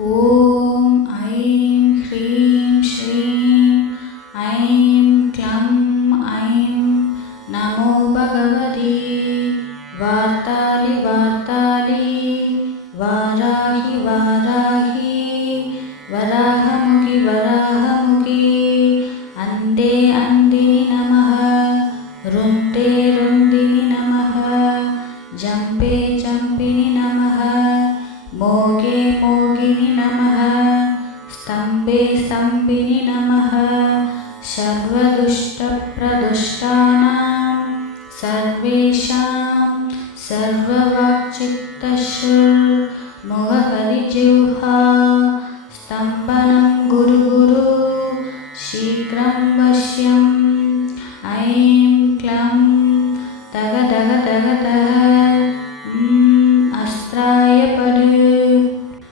ॐ ऐं ह्रीं श्रीं ऐं क्लं ऐं नमो भगवति वार्तालि वाराहि वराहमुखि अन्दिनि नमः रुन्दिनि नमः जम्पिनि नमः मोगिनि नमः स्तम्भिनि नमः सर्वदुष्टप्रदुष्टानां सर्वेषां सर्ववाक्चित्तशुल्मुखकलिजिह्वा स्तम्भनं